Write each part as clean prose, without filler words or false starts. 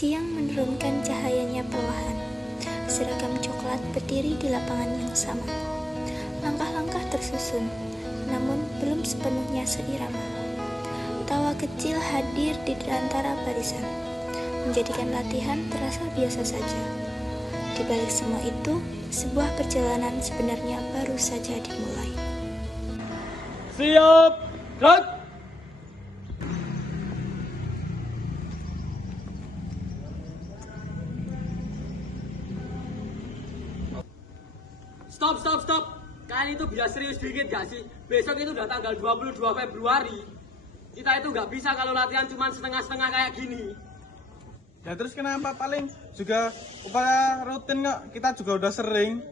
Siang menurunkan cahayanya perlahan. Seragam coklat berdiri di lapangan yang sama. Langkah-langkah tersusun, namun belum sepenuhnya seirama. Tawa kecil hadir di antara barisan, menjadikan latihan terasa biasa saja. Di balik semua itu, sebuah perjalanan sebenarnya baru saja dimulai. Siap, gerak! Stop. Kalian itu bisa serius dikit gak sih? Besok itu udah tanggal 22 Februari. Kita itu gak bisa kalau latihan cuma setengah-setengah kayak gini. Ya terus kenapa, paling juga upaya rutin kok, kita juga udah sering.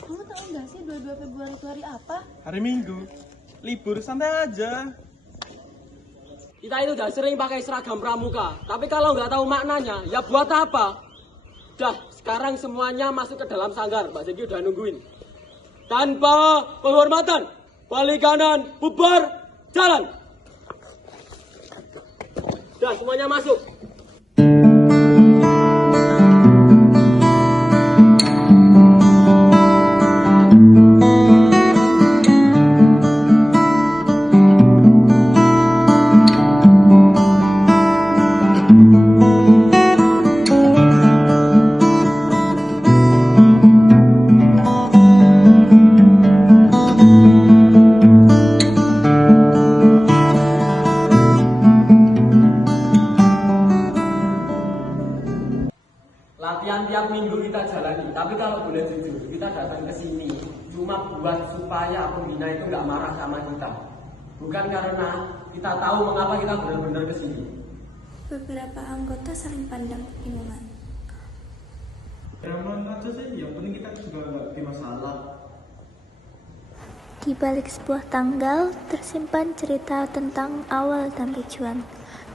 Kamu tahu nggak sih 22 Februari itu hari apa? Hari Minggu, libur santai aja. Kita itu udah sering pakai seragam pramuka. Tapi kalau nggak tahu maknanya, ya buat apa? Dah, sekarang semuanya masuk ke dalam sanggar. Mbak Zeki udah nungguin. Tanpa penghormatan, balik kanan, bubar, jalan. Dah, semuanya masuk. Latihan tiap minggu kita jalani, tapi kalau boleh jujur, kita datang ke sini cuma buat supaya pembina itu nggak marah sama kita. Bukan karena kita tahu mengapa kita benar-benar ke sini. Beberapa anggota saling pandang kebingungan. Yang mana aja sih, yang penting kita juga nggak bikin masalah. Di balik sebuah tanggal tersimpan cerita tentang awal dan tujuan,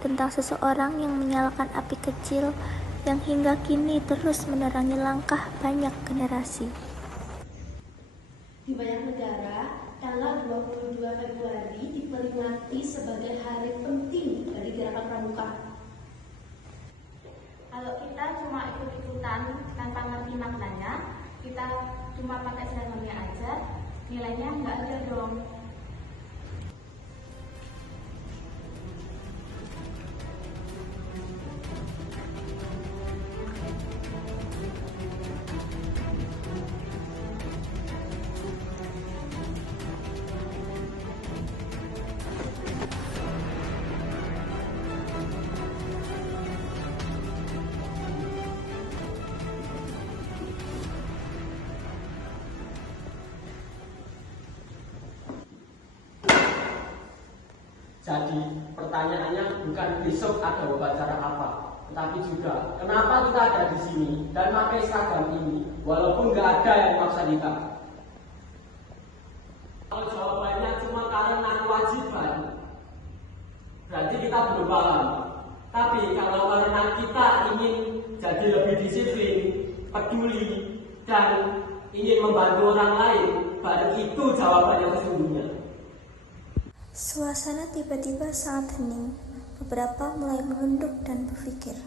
tentang seseorang yang menyalakan api kecil yang hingga kini terus menerangi langkah banyak generasi. Di banyak negara, tanggal 22 Februari diperingati sebagai hari penting dari gerakan pramuka. Kalau kita cuma ikut-ikutan tanpa ngerti maknanya, kita cuma pakai seragamnya aja, nilainya nggak ada dong. Jadi pertanyaannya bukan besok ada upacara apa, tetapi juga kenapa kita ada di sini dan pakai seragam ini, walaupun nggak ada yang maksa kita. Kalau jawabannya cuma karena kewajiban, berarti kita belum paham. Tapi kalau karena kita ingin jadi lebih disiplin, peduli, dan ingin membantu orang lain, baru itu jawabannya sesungguhnya. Suasana tiba-tiba sangat hening. Beberapa mulai menunduk dan berpikir.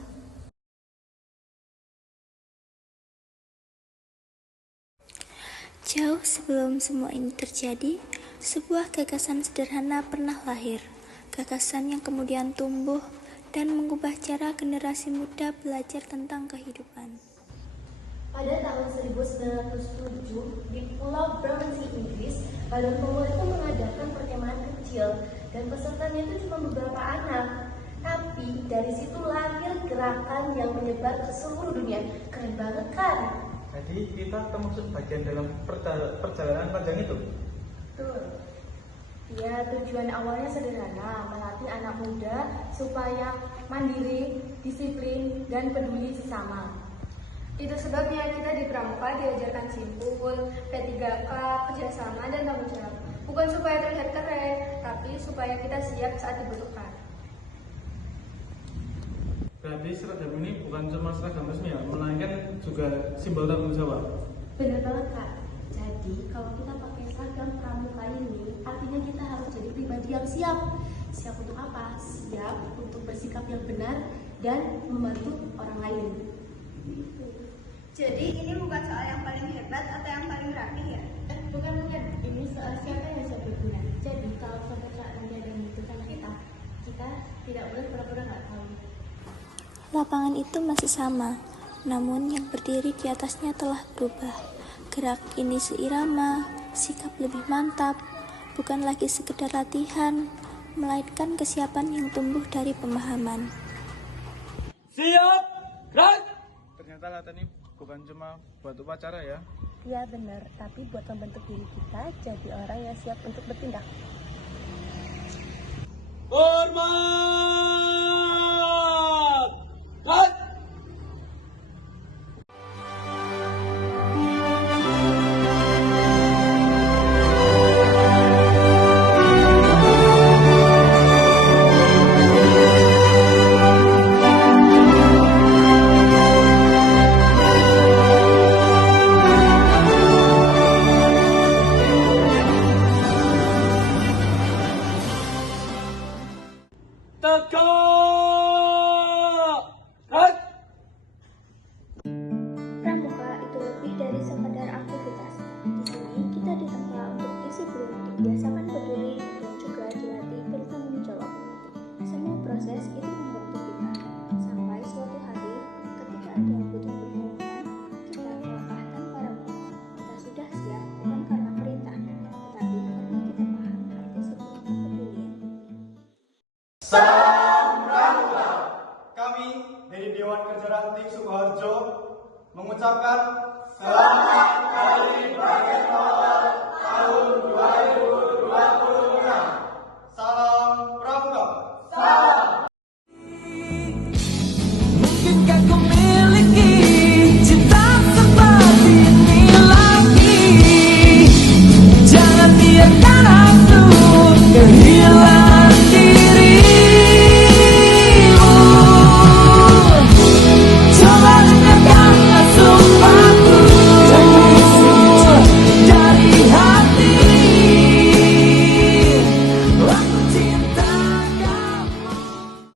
Jauh sebelum semua ini terjadi, sebuah gagasan sederhana pernah lahir. Gagasan yang kemudian tumbuh dan mengubah cara generasi muda belajar tentang kehidupan. Pada tahun 1907, di Pulau Brunei, Inggris, Badan Pemuda itu mengadakan perkemahan kecil dan pesertanya itu cuma beberapa anak. Tapi dari situ lahir gerakan yang menyebar ke seluruh dunia. Keren banget kan? Jadi kita termasuk bagian dalam perjalanan panjang itu. Betul. Ya, tujuan awalnya sederhana, melatih anak muda supaya mandiri, disiplin, dan peduli sesama. Itu sebabnya kita di Pramuka diajarkan simpul, P3K, kerjasama, dan tanggung jawab. Bukan supaya terlihat keren, tapi supaya kita siap saat dibutuhkan. Berarti seragam ini bukan cuma seragam resmi ya, melainkan juga simbol tanggung jawab. Benar banget Kak. Jadi kalau kita pakai seragam pramuka ini, artinya kita harus jadi pribadi yang siap, Siap untuk apa? Siap untuk bersikap yang benar dan membantu orang lain. Jadi ini bukan soal yang paling hebat atau yang paling rapi ya? Bukan. Ini soal siapa yang siap berguna. Jadi kalau suatu saat nanti ada yang membutuhkan kita tidak boleh pura-pura nggak tahu. Lapangan itu masih sama, namun yang berdiri di atasnya telah berubah. Gerak ini seirama, sikap lebih mantap, bukan lagi sekedar latihan, melainkan kesiapan yang tumbuh dari pemahaman. Siap, gerak! Ternyata latihan ini bukan cuma buat upacara ya. Iya benar, tapi buat membentuk diri kita jadi orang yang siap untuk bertindak. Hormat! Gerak! Tegak! Gerak! Pramuka itu lebih dari sekadar aktivitas. Di sini kita ditempa untuk disiplin, dibiasakan peduli, dan juga dilatih bertanggung jawab. Semua proses itu membentuk kita, sampai suatu hari ketika ada yang butuh pertolongan, kita melangkah tanpa ragu. Kita sudah siap bukan karena perintah, tetapi karena kita paham arti sebuah kepedulian. Kami dari Dewan Kerja Ranting Sukoharjo mengucapkan Selamat Hari Profesional tahun 2020.